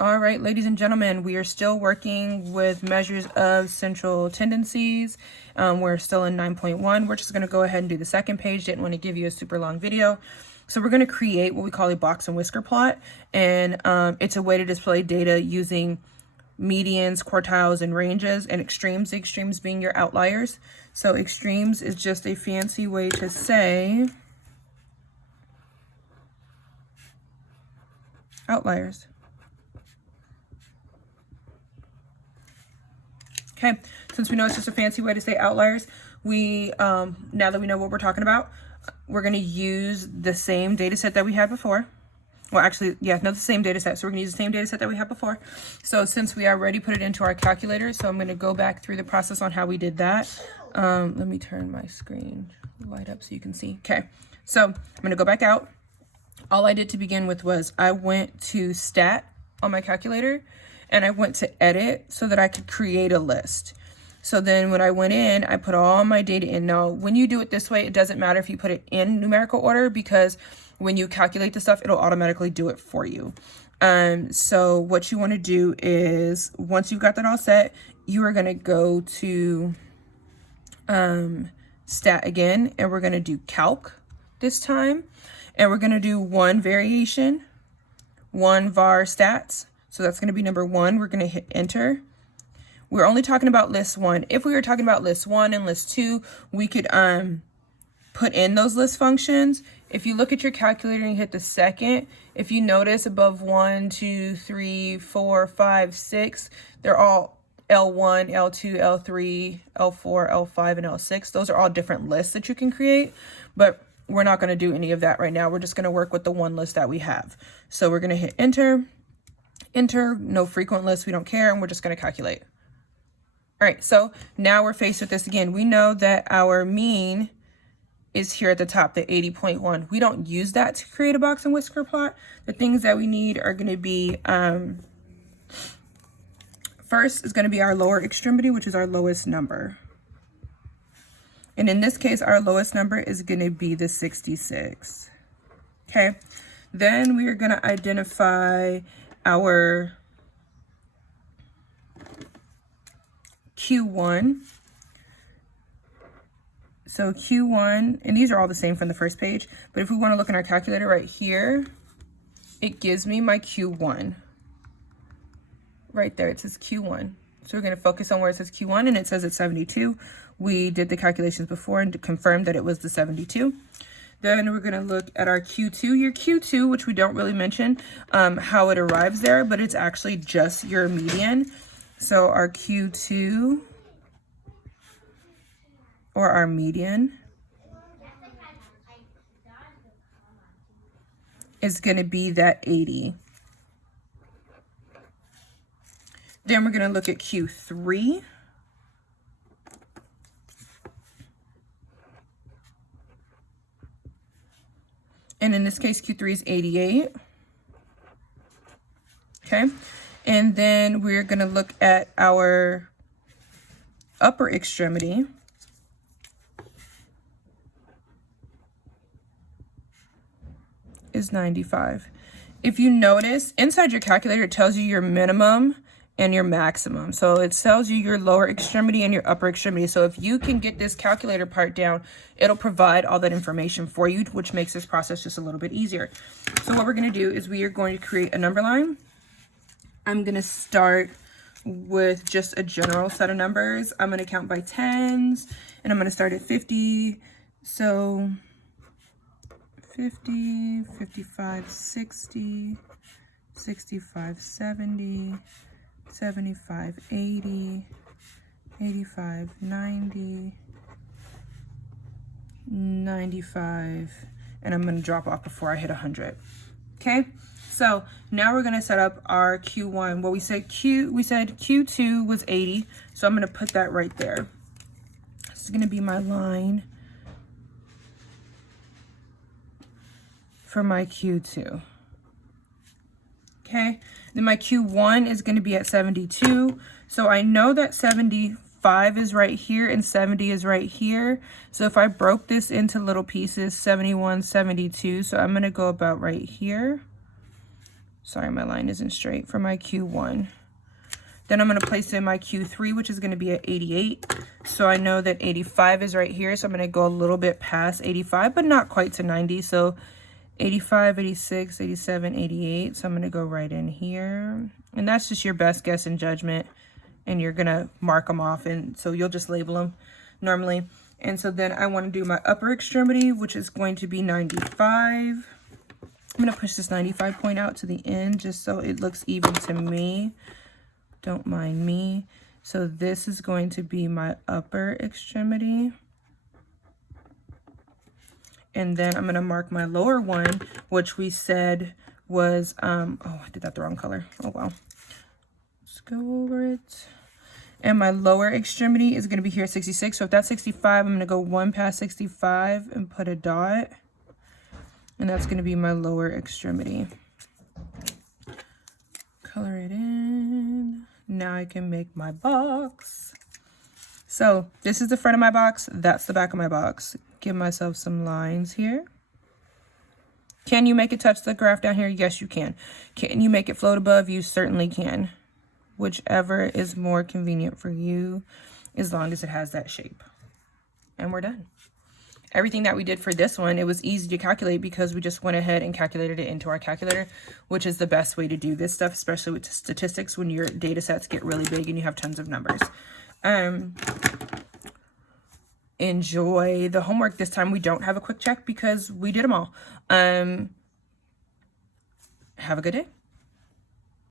All right, ladies and gentlemen, we are still working with measures of central tendencies. We're still in 9.1. We're just going to go ahead and do the second page. Didn't want to give you a super long video. So we're going to create what we call a box and whisker plot. And it's a way to display data using medians, quartiles, and ranges, and extremes. The extremes being your outliers. So extremes is just a fancy way to say outliers. Okay, since we know it's just a fancy way to say outliers, we, now that we know what we're talking about, we're going to use the same data set that we had before. Well, actually, yeah, not the same data set. So we're going to use the same data set that we had before. So since we already put it into our calculator, so I'm going to go back through the process on how we did that. Let me turn my screen light up so you can see. Okay, so I'm going to go back out. All I did to begin with was I went to stat on my calculator and I went to edit so that I could create a list. So then when I went in, I put all my data in. Now, when you do it this way, it doesn't matter if you put it in numerical order because when you calculate the stuff, it'll automatically do it for you. So what you want to do is once you've got that all set, you are going to go to stat again, and we're going to do calc this time. And we're going to do one variation, one var stats. So that's going to be number 1. We're going to hit enter. We're only talking about list 1. If we were talking about list 1 and list 2, we could put in those list functions. If you look at your calculator and you hit the second, if you notice above 1, 2, 3, 4, 5, 6, they're all L1, L2, L3, L4, L5, and L6. Those are all different lists that you can create, but we're not going to do any of that right now. We're just going to work with the one list that we have. So we're going to hit enter. Enter, no frequent list, we don't care, and we're just going to calculate. All right, so now we're faced with this again. We know that our mean is here at the top, the 80.1. We don't use that to create a box and whisker plot. The things that we need are going to be, first is going to be our lower extremity, which is our lowest number. And in this case, our lowest number is going to be the 66. Okay, then we are going to identify our Q1. So Q1, and these are all the same from the first page, but if we want to look in our calculator right here, it gives me my Q1. Right there, it says Q1. So we're going to focus on where it says Q1, and it says it's 72. We did the calculations before and confirmed that it was the 72. Then we're going to look at our Q2. Your Q2, which we don't really mention how it arrives there, but it's actually just your median. So our Q2, or our median, is going to be that 80. Then we're going to look at Q3. And in this case, Q3 is 88. Okay. And then we're going to look at our upper extremity. Is 95. If you notice, inside your calculator, it tells you your minimum and your maximum. So it tells you your lower extremity and your upper extremity. So if you can get this calculator part down, it'll provide all that information for you, which makes this process just a little bit easier. So what we're going to do is we are going to create a number line. I'm going to start with just a general set of numbers. I'm going to count by tens, and I'm going to start at 50. So 50, 55, 60, 65, 70, 75, 80, 85, 90, 95, and I'm going to drop off before I hit 100. Okay, so now we're going to set up our Q1. Well, we said Q2 was 80, so I'm going to put that right there. This is going to be my line for my Q2. Okay, then my Q1 is going to be at 72. So I know that 75 is right here and 70 is right here. So if I broke this into little pieces, 71, 72. So I'm going to go about right here. Sorry, my line isn't straight, for my Q1. Then I'm going to place in my Q3, which is going to be at 88. So I know that 85 is right here. So I'm going to go a little bit past 85, but not quite to 90. So 85, 86, 87, 88. So I'm going to go right in here. And that's just your best guess and judgment. And you're going to mark them off. And so you'll just label them normally. And so then I want to do my upper extremity, which is going to be 95. I'm going to push this 95 point out to the end just so it looks even to me. Don't mind me. So this is going to be my upper extremity. And then I'm going to mark my lower one, which we said was, oh, I did that the wrong color. Oh, wow. Let's go over it. And my lower extremity is going to be here at 66. So if that's 65, I'm going to go one past 65 and put a dot. And that's going to be my lower extremity. Color it in. Now I can make my box. So this is the front of my box. That's the back of my box. Give myself some lines here. Can you make it touch the graph down here? Yes, you can. Can you make it float above? You certainly can. Whichever is more convenient for you, as long as it has that shape. And we're done. Everything that we did for this one, it was easy to calculate because we just went ahead and calculated it into our calculator, which is the best way to do this stuff, especially with statistics when your data sets get really big and you have tons of numbers. Enjoy the homework. This time we don't have a quick check because we did them all. Have a good day.